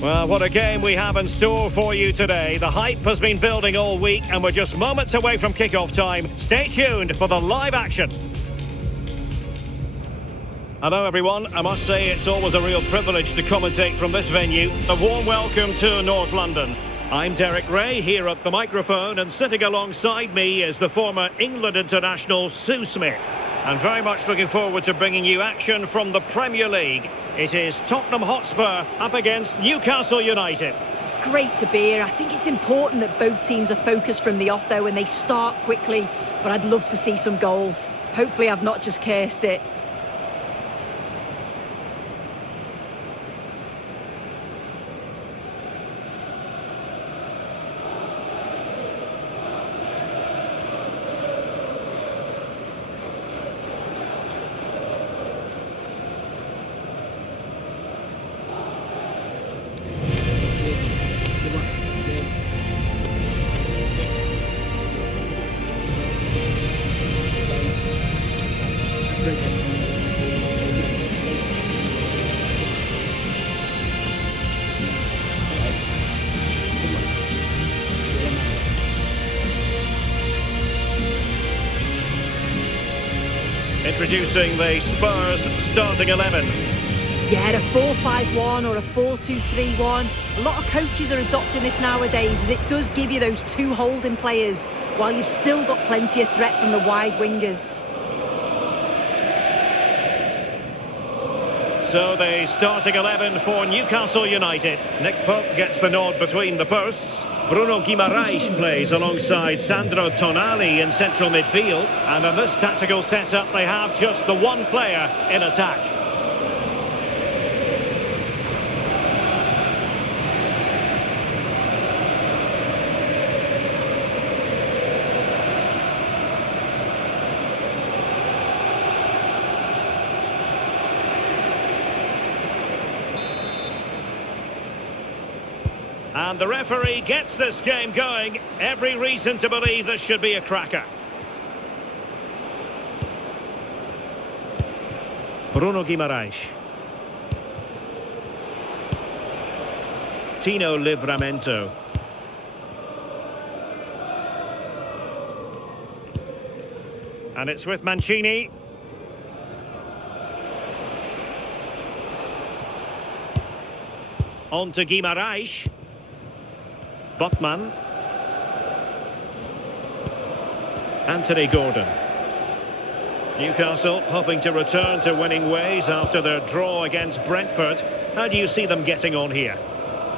Well, what a game we have in store for you today. The hype has been building all week and we're just moments away from kick-off time. Stay tuned for the live action. Hello everyone, I must say it's always a real privilege to commentate from this venue. A warm welcome to North London. I'm Derek Ray here at the microphone, and sitting alongside me is the former England international Sue Smith. And very much looking forward to bringing you action from the Premier League. It is Tottenham Hotspur up against Newcastle United. It's great to be here. I think it's important that both teams are focused from the off though and they start quickly. But I'd love to see some goals. Hopefully I've not just cursed it. Introducing the Spurs starting 11. Yeah, a 4-5-1 or a 4-2-3-1. A lot of coaches are adopting this nowadays, as it does give you those two holding players, while you've still got plenty of threat from the wide wingers. So the starting 11 for Newcastle United. Nick Pope gets the nod between the posts. Bruno Guimaraes plays alongside Sandro Tonali in central midfield. And in this tactical setup, they have just the one player in attack. And the referee gets this game going. Every reason to believe this should be a cracker. Bruno Guimaraes. Tino Livramento. And it's with Mancini. On to Guimaraes. Botman. Anthony Gordon. Newcastle hoping to return to winning ways after their draw against Brentford. How do you see them getting on here?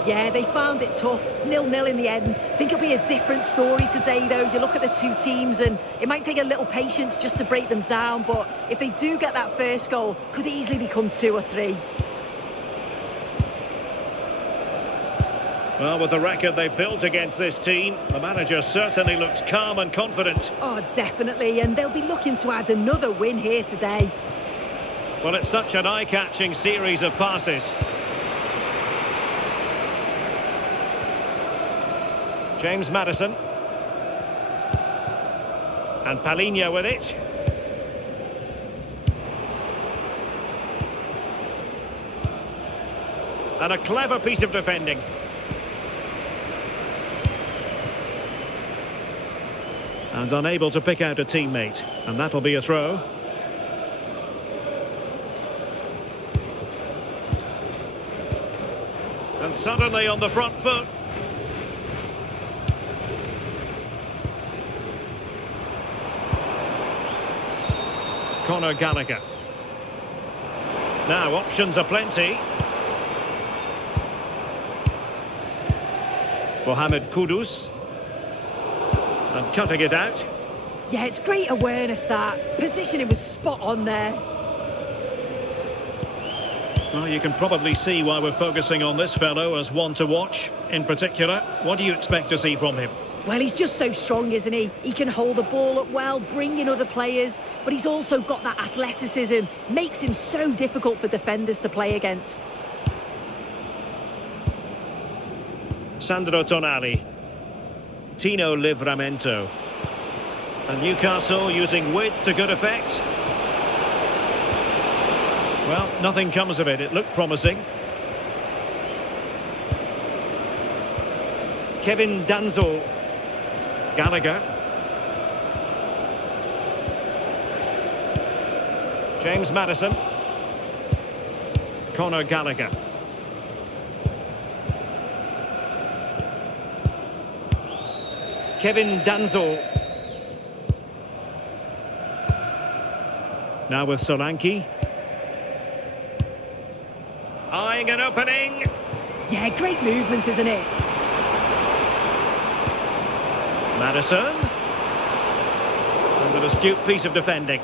Yeah, they found it tough. 0-0 in the end. I think it'll be a different story today though. You look at the two teams and it might take a little patience just to break them down, but if they do get that first goal, could easily become 2 or 3. Well, with the record they've built against this team, the manager certainly looks calm and confident. Oh, definitely, and they'll be looking to add another win here today. Well, it's such an eye-catching series of passes. James Maddison. And Palhinha with it. And a clever piece of defending. And unable to pick out a teammate. And that'll be a throw. And suddenly on the front foot. Conor Gallagher. Now options are plenty. Mohamed Kudus. And cutting it out. Yeah, it's great awareness that. Positioning was spot on there. Well, you can probably see why we're focusing on this fellow as one to watch. In particular, what do you expect to see from him? Well, he's just so strong, isn't he? He can hold the ball up well, bring in other players, but he's also got that athleticism. Makes him so difficult for defenders to play against. Sandro Tonali. Tino Livramento. And Newcastle using width to good effect. Well, nothing comes of it. It looked promising. Kevin Danzel. Gallagher. James Maddison. Conor Gallagher. Kevin Danzel. Now with Solanke. Eyeing an opening. Yeah, great movement, isn't it? Maddison. And an astute piece of defending.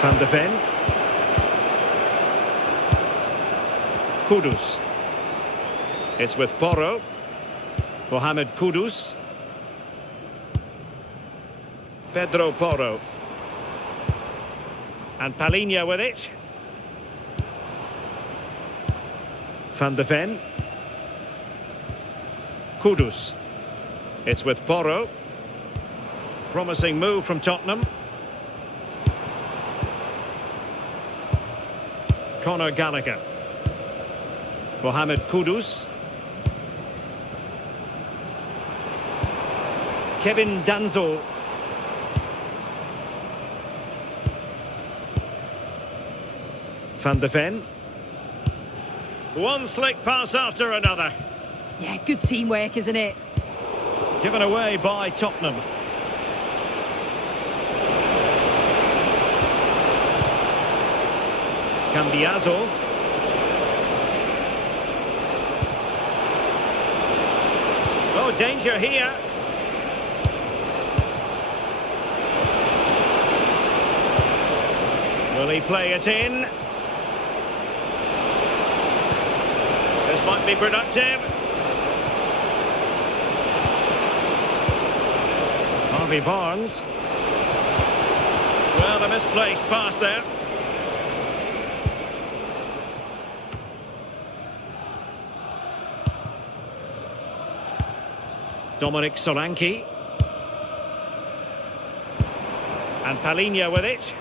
Van de Ven. Kudus. It's with Porro. Mohamed Kudus. Pedro Porro. And Palhinha with it. Van de Ven. Kudus. It's with Porro. Promising move from Tottenham. Conor Gallagher. Mohamed Kudus. Kevin Danzel. Van de Ven. One slick pass after another. Yeah, good teamwork, isn't it? Given away by Tottenham. Cambiaso. Oh, danger here. Will he play it in? This might be productive. Harvey Barnes. Well, a misplaced pass there. Dominic Solanke. And Palhinha with it.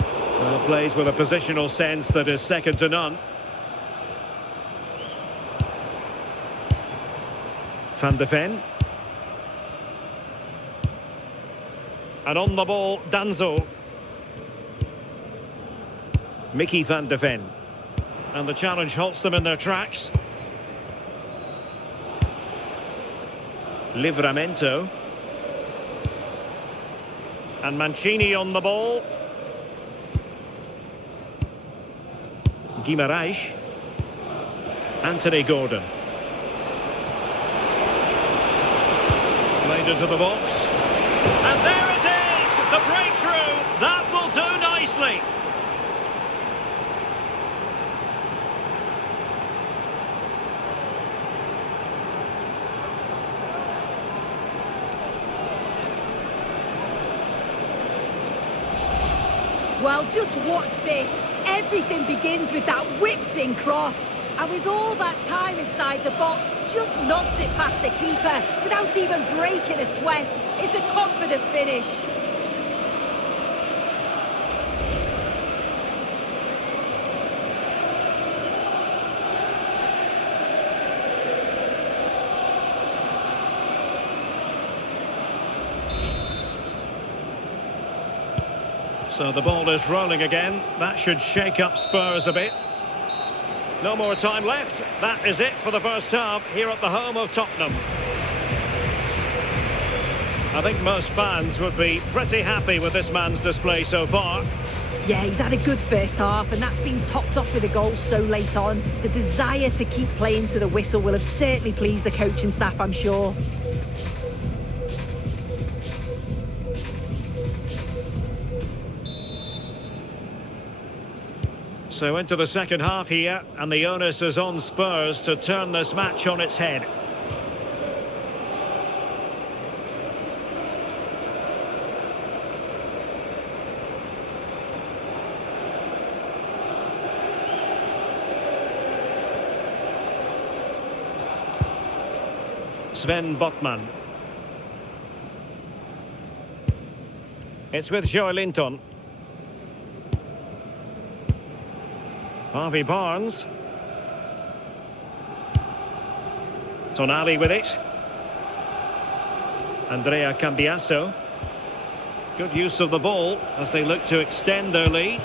Well, plays with a positional sense that is second to none. Van de Ven. And on the ball, Danzel. Mickey Van de Ven. And the challenge halts them in their tracks. Livramento. And Mancini on the ball. Guimaraes. Anthony Gordon. Played into the box. And there it is! The breakthrough! That will do nicely! Well, just watch this. Everything begins with that whipped-in cross. And with all that time inside the box, just nods it past the keeper without even breaking a sweat. It's a confident finish. So the ball is rolling again. That should shake up Spurs a bit. No more time left. That is it for the first half here at the home of Tottenham. I think most fans would be pretty happy with this man's display so far. Yeah, he's had a good first half, and that's been topped off with a goal so late on. The desire to keep playing to the whistle will have certainly pleased the coaching staff, I'm sure. So into the second half here, and the onus is on Spurs to turn this match on its head. Sven Botman. It's with Joe Linton. Harvey Barnes. Tonali with it. Andrea Cambiasso. Good use of the ball as they look to extend their lead.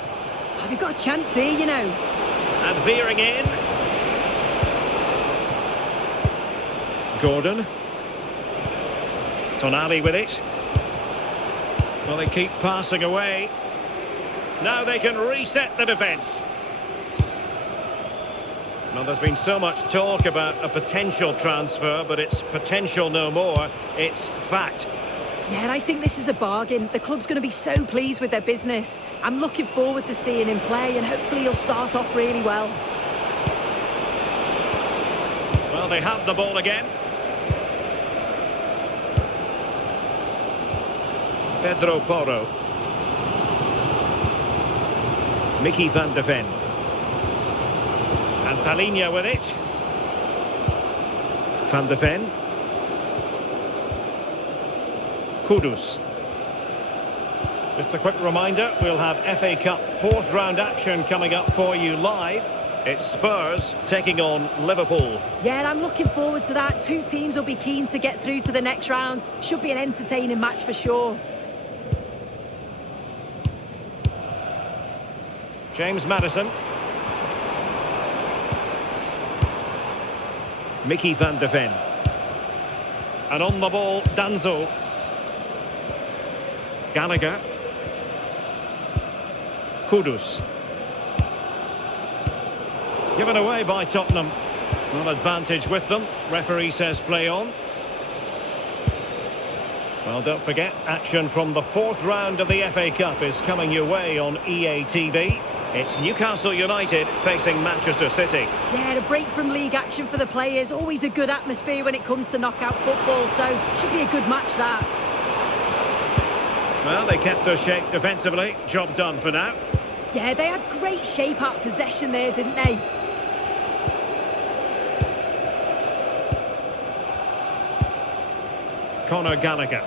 Oh, they've got a chance here, you know. And veering in. Gordon. Tonali with it. Well, they keep passing away. Now they can reset the defence. Well, there's been so much talk about a potential transfer, but it's potential no more. It's fact. Yeah, and I think this is a bargain. The club's going to be so pleased with their business. I'm looking forward to seeing him play, and hopefully he'll start off really well. Well, they have the ball again. Pedro Porro. Mickey van de Ven. And Palinha with it. Van de Ven. Kudus. Just a quick reminder, we'll have FA Cup fourth round action coming up for you live. It's Spurs taking on Liverpool. Yeah, I'm looking forward to that. Two teams will be keen to get through to the next round. Should be an entertaining match for sure. James Maddison. Mickey van de Ven. And on the ball, Danzo. Gallagher. Kudus. Given away by Tottenham. Well, advantage with them. Referee says play on. Well, don't forget, action from the fourth round of the FA Cup is coming your way on EA TV. It's Newcastle United facing Manchester City. Yeah, a break from league action for the players. Always a good atmosphere when it comes to knockout football, so should be a good match that. Well, they kept their shape defensively. Job done for now. Yeah, they had great shape out possession there, didn't they? Conor Gallagher.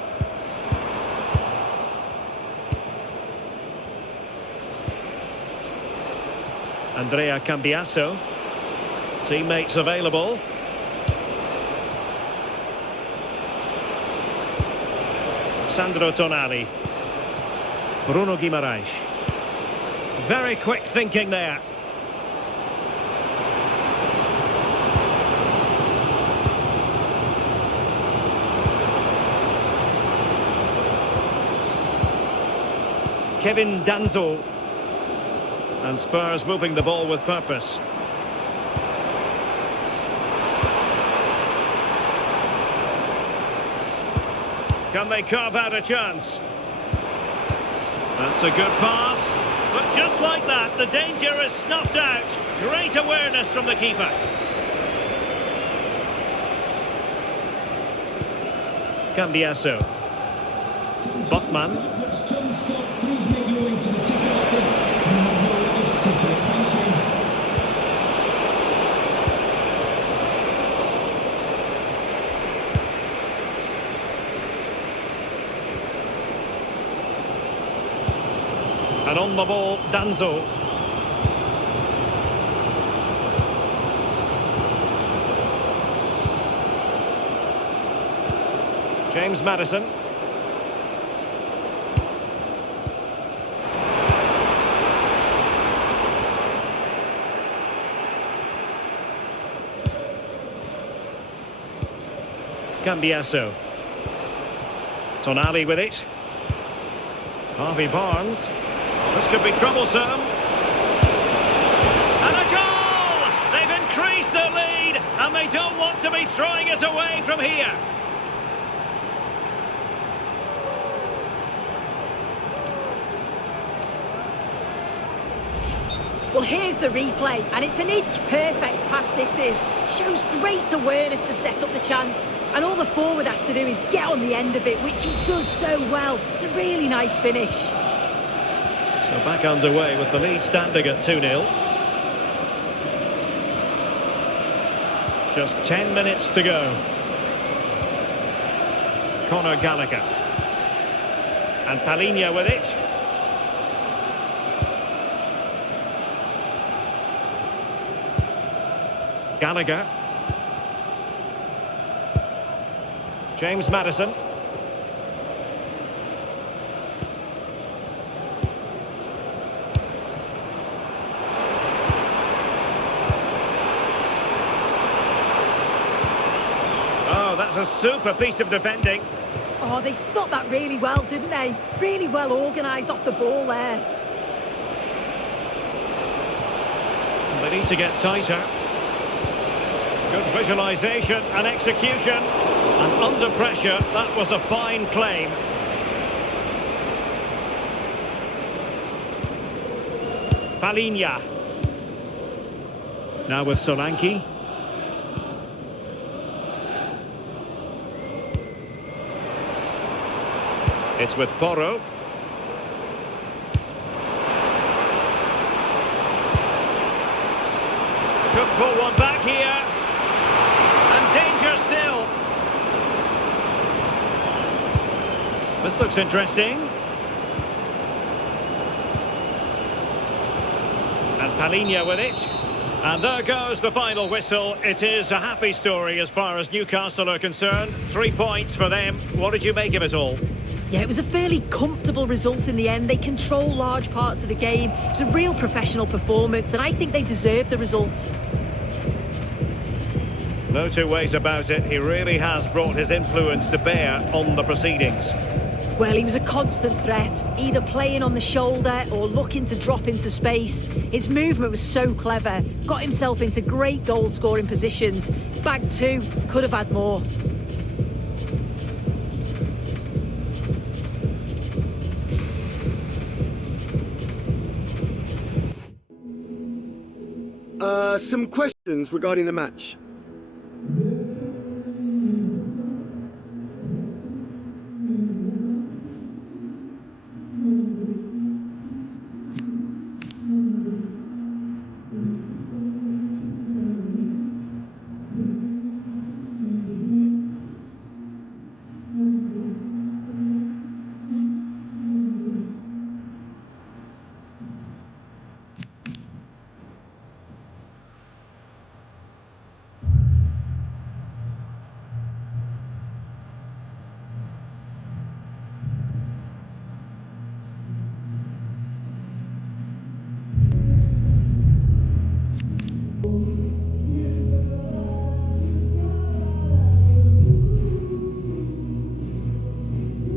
Andrea Cambiasso. Teammates available. Sandro Tonali. Bruno Guimaraes. Very quick thinking there. Kevin Danzo. And Spurs moving the ball with purpose. Can they carve out a chance? That's a good pass. But just like that, the danger is snuffed out. Great awareness from the keeper. Cambiasso. Botman. Please make your way to the ticket office. You have your life's ticket. Thank you. And on the ball, Danzo. James Maddison. Cambiasso. Tonali with it. Harvey Barnes. This could be troublesome. And a goal! They've increased their lead, and they don't want to be throwing it away from here. Well, here's the replay, and it's an inch-perfect pass this is. Shows great awareness to set up the chance. And all the forward has to do is get on the end of it, which he does so well. It's a really nice finish. So back underway with the lead standing at 2-0. Just 10 minutes to go. Conor Gallagher. And Palhinha with it. Gallagher. James Maddison. Oh, that's a super piece of defending. Oh, they stopped that really well, didn't they? Really well organised off the ball there. They need to get tighter. Good visualisation and execution. And under pressure, that was a fine claim. Palhinha. Now with Solanke. It's with Porro. Could pull one back here. And danger still. This looks interesting. And Palhinha with it. And there goes the final whistle. It is a happy story as far as Newcastle are concerned. 3 points for them. What did you make of it all? Yeah, it was a fairly comfortable result in the end. They control large parts of the game. It's a real professional performance, and I think they deserve the result. No two ways about it. He really has brought his influence to bear on the proceedings. Well, he was a constant threat, either playing on the shoulder or looking to drop into space. His movement was so clever, got himself into great goal-scoring positions. Bagged two, could have had more. Some questions regarding the match.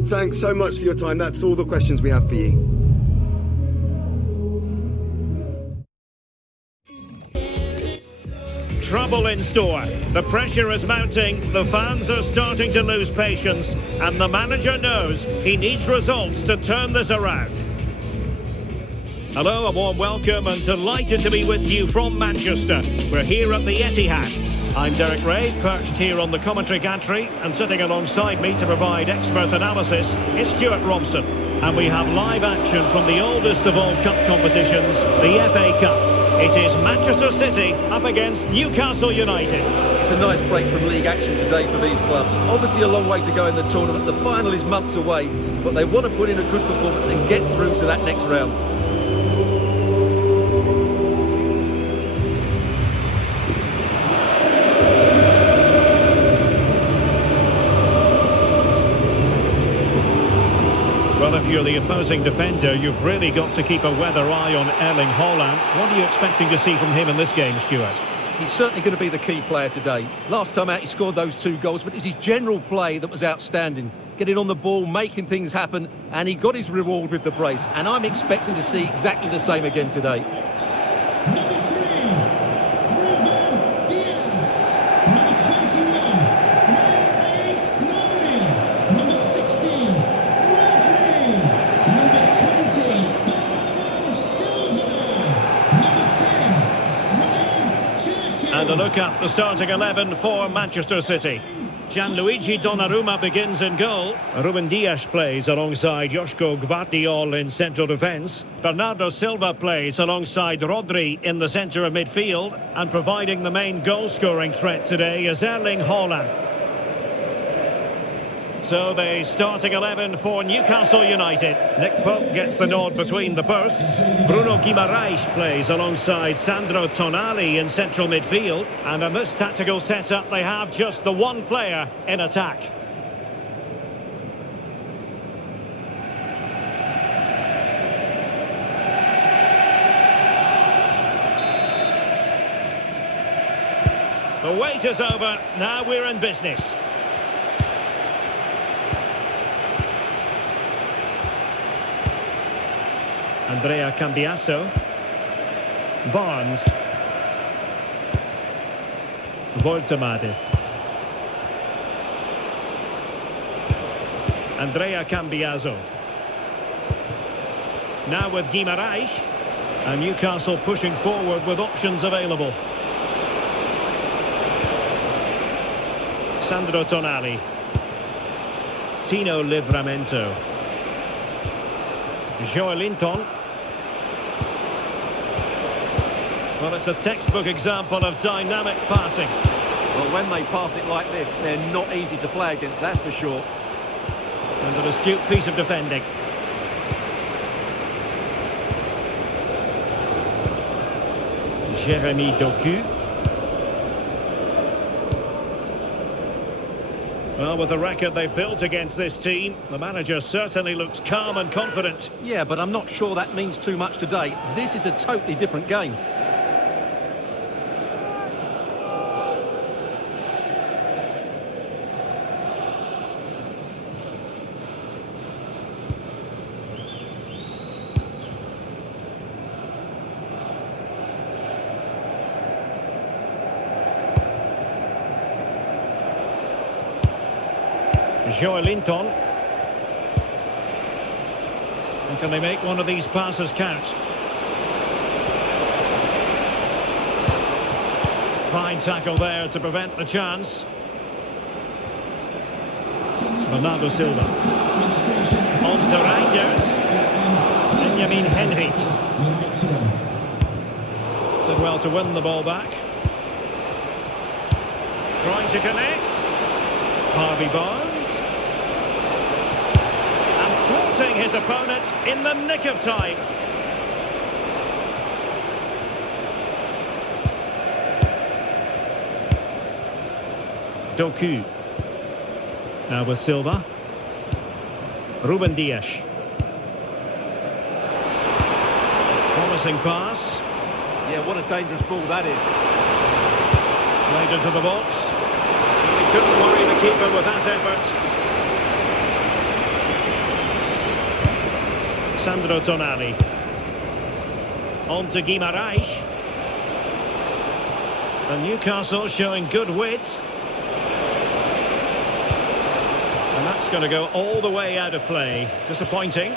Thanks so much for your time. That's all the questions we have for you. Trouble in store. The pressure is mounting, the fans are starting to lose patience, and the manager knows he needs results to turn this around. Hello, a warm welcome and delighted to be with you from Manchester. We're here at the Etihad. I'm Derek Ray, perched here on the commentary gantry, and sitting alongside me to provide expert analysis is Stuart Robson. And we have live action from the oldest of all cup competitions, the FA Cup. It is Manchester City up against Newcastle United. It's a nice break from league action today for these clubs. Obviously a long way to go in the tournament. The final is months away, but they want to put in a good performance and get through to that next round. Well, if you're the opposing defender, you've really got to keep a weather eye on Erling Haaland. What are you expecting to see from him in this game, Stuart? He's certainly going to be the key player today. Last time out he scored those 2 goals, but it's his general play that was outstanding. Getting on the ball, making things happen, and he got his reward with the brace. And I'm expecting to see exactly the same again today. Number 3, Ruben Diaz. Number 21, Ryan Nori. Number 16, Rodri. Number 20, Bernardo Silva. Number 10, Ryan Cherki. And a look at the starting 11 for Manchester City. Gianluigi Donnarumma begins in goal. Ruben Dias plays alongside Joško Gvardiol in central defence. Bernardo Silva plays alongside Rodri in the centre of midfield. And providing the main goal-scoring threat today is Erling Haaland. So the starting 11 for Newcastle United. Nick Pope gets the nod between the posts. Bruno Guimaraes plays alongside Sandro Tonali in central midfield. And in this tactical setup, they have just the one player in attack. The wait is over. Now we're in business. Andrea Cambiasso. Barnes. Voltemade. Andrea Cambiasso. Now with Guimaraes. And Newcastle pushing forward with options available. Sandro Tonali. Tino Livramento. Joelinton. Well, it's a textbook example of dynamic passing. Well, when they pass it like this, they're not easy to play against, that's for sure. And an astute piece of defending. Jeremy Doku. Well, with the record they've built against this team, the manager certainly looks calm and confident. Yeah, but I'm not sure that means too much today. This is a totally different game. Joelinton. And can they make one of these passes count? Fine tackle there to prevent the chance. Bernardo Silva. On to Reinders. Benjamin Henrichs. Did well to win the ball back. Trying to connect. Harvey Barnes. His opponent in the nick of time. Doku. Now with Silva. Ruben Dias. Promising pass. Yeah, what a dangerous ball that is. Played into the box. He couldn't worry the keeper with that effort. Sandro Tonali. On to Guimaraes. And Newcastle showing good width. And that's going to go all the way out of play. Disappointing.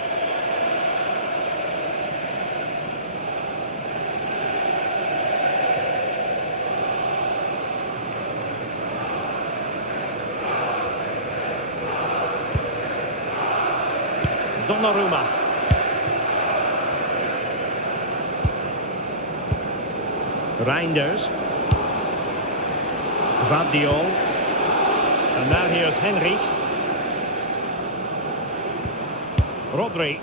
Donnarumma. Reinders. Vardiol. And now here's Henrichs. Rodri.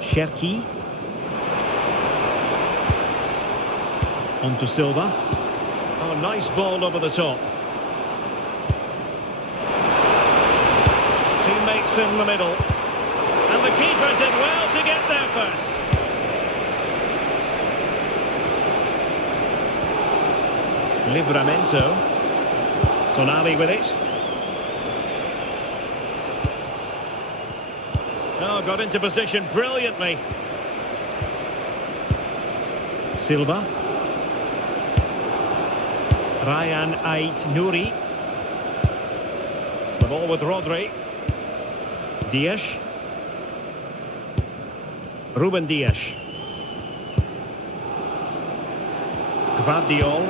Cherki. On to Silva. Oh, nice ball over the top. Teammates in the middle. And the keeper did well to get there first. Livramento. Tonali with it. Oh, got into position brilliantly. Silva. Ryan Ait-Nouri. The ball with Rodri. Dias. Ruben Dias. Vardiol.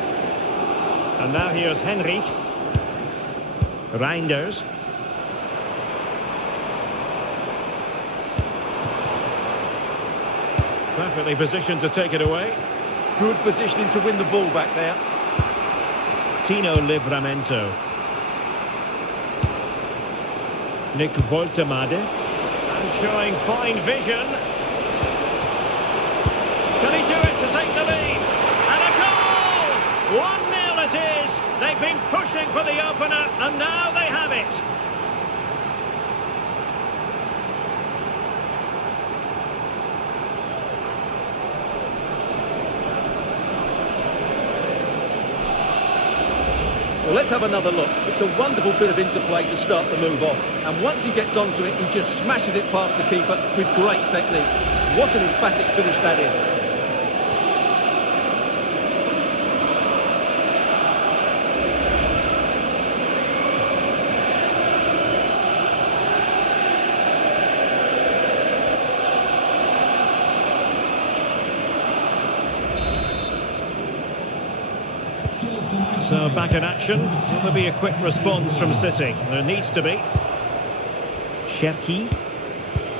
And now here's Henrichs. Reinders. Perfectly positioned to take it away. Good positioning to win the ball back there. Livramento. Nick Voltemade. And showing fine vision. Can he do it to take the lead? And a goal! 1-0 it is. They've been pushing for the opener, and now they have it. Well, let's have another look. It's a wonderful bit of interplay to start the move off. And once he gets onto it, he just smashes it past the keeper with great technique. What an emphatic finish that is. So back in action. Will there be a quick response from City? There needs to be. Cherki.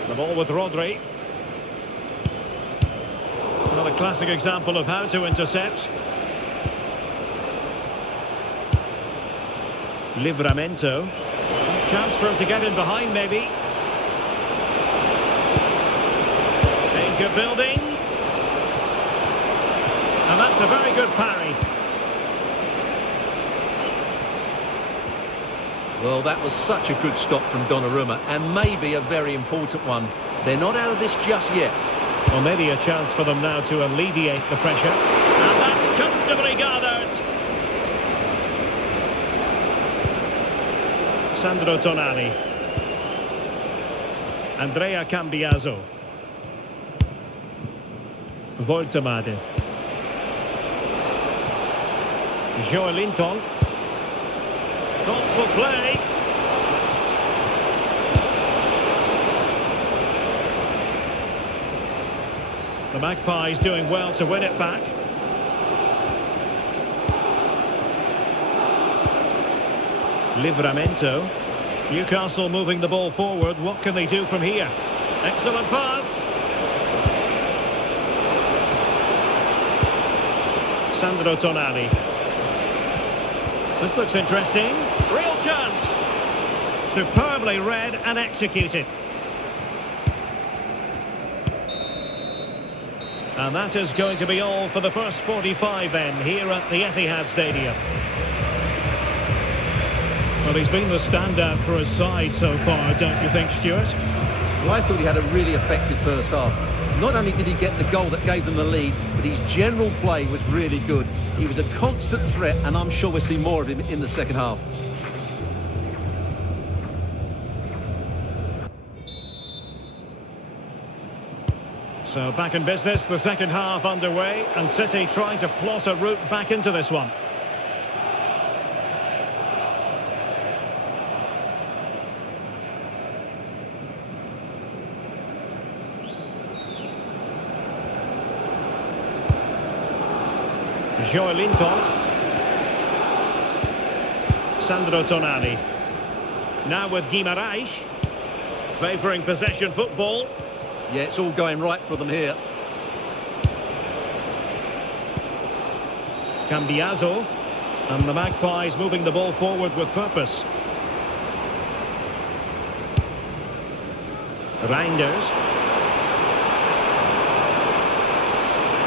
The ball with Rodri. Another classic example of how to intercept. Livramento. Chance for him to get in behind, maybe. Danger building. And that's a very good parry. Well, that was such a good stop from Donnarumma, and maybe a very important one. They're not out of this just yet. Well, maybe a chance for them now to alleviate the pressure. And that's comfortably gathered. Sandro Tonali. Andrea Cambiaso. Voltemade. Joelinton. Thoughtful play. The Magpies doing well to win it back. Livramento. Newcastle moving the ball forward. What can they do from here? Excellent pass. Sandro Tonali. This looks interesting. Real chance. Superbly read and executed. And that is going to be all for the first 45 then, here at the Etihad Stadium. Well, he's been the standout for his side so far, don't you think, Stuart? Well, I thought he had a really effective first half. Not only did he get the goal that gave them the lead, but his general play was really good. He was a constant threat, and I'm sure we'll see more of him in the second half. So back in business, the second half underway, and City trying to plot a route back into this one. Joelinton. Sandro Tonali. Now with Guimaraes. Favouring possession football. Yeah, it's all going right for them here. Cambiaso. And the Magpies moving the ball forward with purpose. Reinders.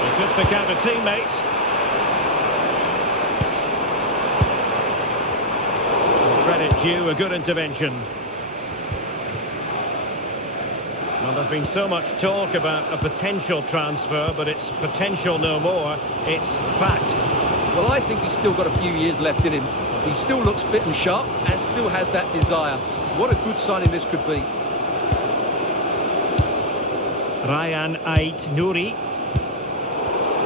They could pick out a teammate. Credit due, a good intervention. Well, there's been so much talk about a potential transfer, but it's potential no more. It's fact. Well, I think he's still got a few years left in him. He still looks fit and sharp and still has that desire. What a good signing this could be. Ryan Ait-Nouri.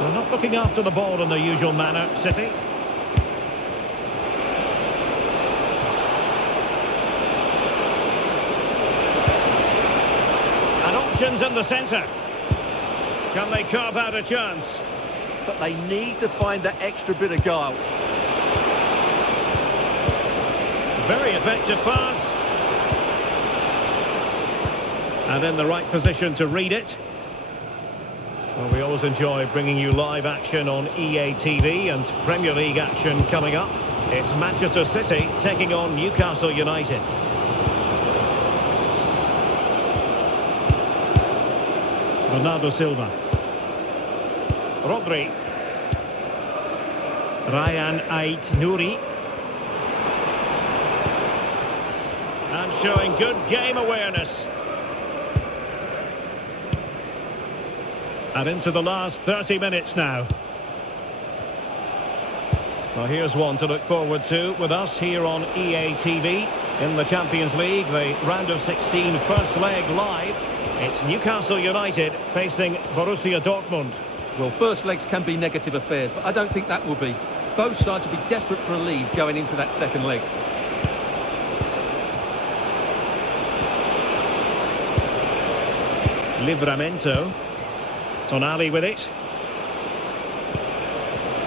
They're not looking after the ball in the usual manner, City. Options in the centre. Can they carve out a chance? But they need to find that extra bit of guile. Very effective pass. And in the right position to read it. Well, we always enjoy bringing you live action on EA TV and Premier League action coming up. It's Manchester City taking on Newcastle United. Bernardo Silva. Rodri. Ryan Ait-Nouri. And showing good game awareness. And into the last 30 minutes now. Well, here's one to look forward to with us here on EA TV. In the Champions League, the round of 16 first leg live. It's Newcastle United facing Borussia Dortmund. Well, first legs can be negative affairs, but I don't think that will be. Both sides will be desperate for a lead going into that second leg. Livramento. Tonali with it.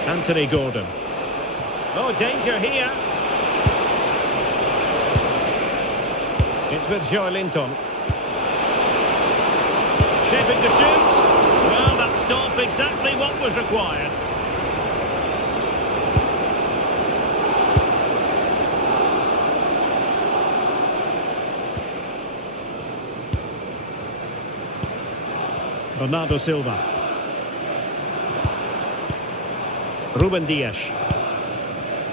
Anthony Gordon. Oh, danger here. It's with Joelinton. Shaping to shoot. Well, that stopped exactly what was required. Bernardo Silva. Ruben Dias.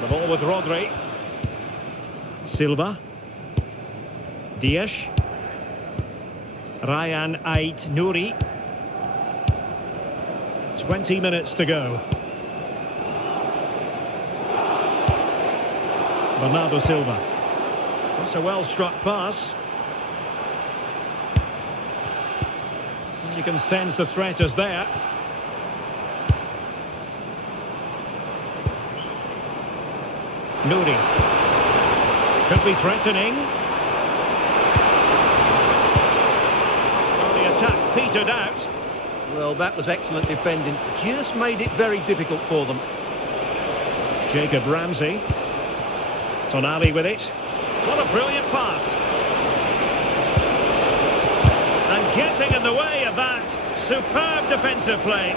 The ball with Rodri. Silva. Dias. Ryan Ait-Nouri. 20 minutes to go. Bernardo Silva. That's a well-struck pass. You can sense the threat is there. Nouri. Could be threatening. Well, the attack petered out. Well, that was excellent defending. Just made it very difficult for them. Jacob Ramsey. Tonali with it. What a brilliant pass. And getting in the way of that. Superb defensive play.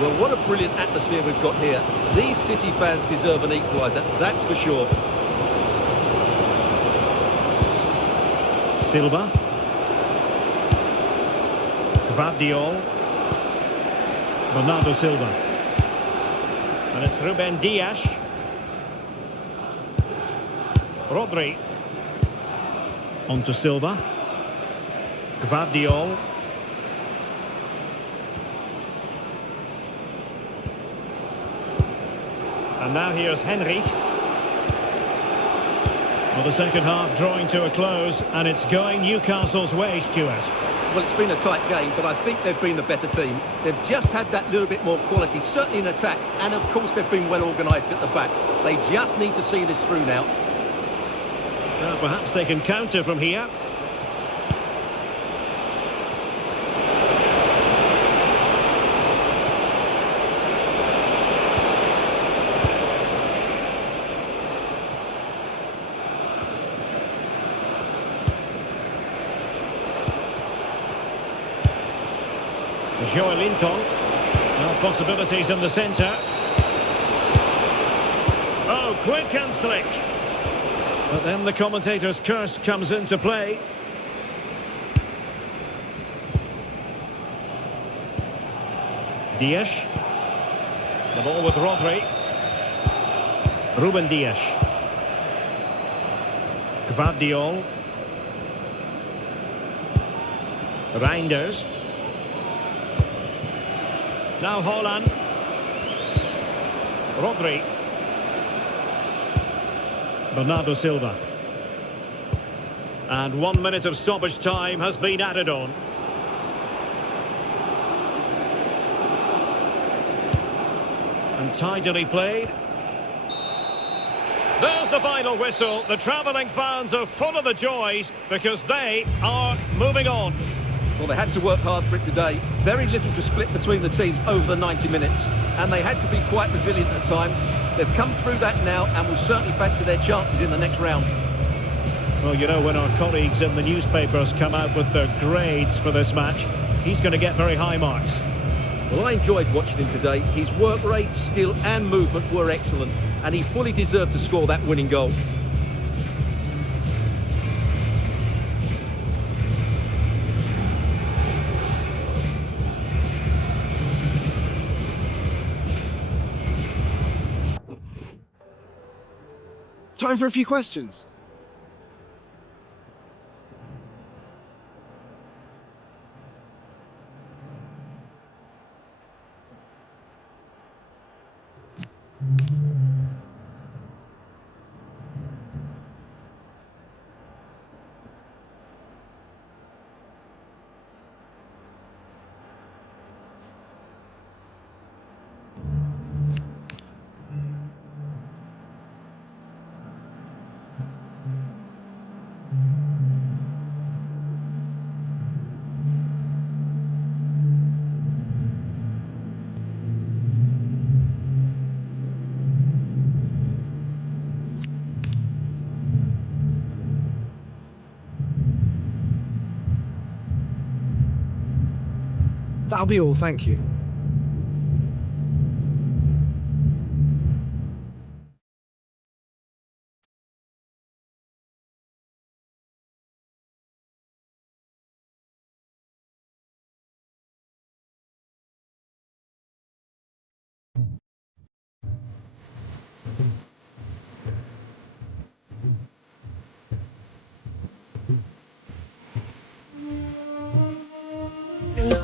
Well, what a brilliant atmosphere we've got here. These City fans deserve an equaliser, that's for sure. Silva. Gvardiol. Bernardo Silva. And it's Ruben Dias. Rodri. On to Silva. Gvardiol. And now here's Henrichs. Well, the second half drawing to a close, and it's going Newcastle's way, Stuart. Well, it's been a tight game, but I think they've been the better team. They've just had that little bit more quality, certainly in attack, and of course they've been well organised at the back. They just need to see this through now. Well, perhaps they can counter from here. Joelinton. Now possibilities in the centre. Oh, quick and slick. But then the commentator's curse comes into play. Dias. The ball with Rodri. Ruben Dias. Gvardiol. Reinders. Now Haaland. Rodri. Bernardo Silva. And 1 minute of stoppage time has been added on. And tidily played. There's the final whistle. The travelling fans are full of the joys because they are moving on. Well, they had to work hard for it today. Very little to split between the teams over the 90 minutes. And they had to be quite resilient at times. They've come through that now and will certainly fancy their chances in the next round. Well, you know, when our colleagues in the newspapers come out with their grades for this match, he's going to get very high marks. Well, I enjoyed watching him today. His work rate, skill and movement were excellent, and he fully deserved to score that winning goal. Time for a few questions. That'll be all, thank you.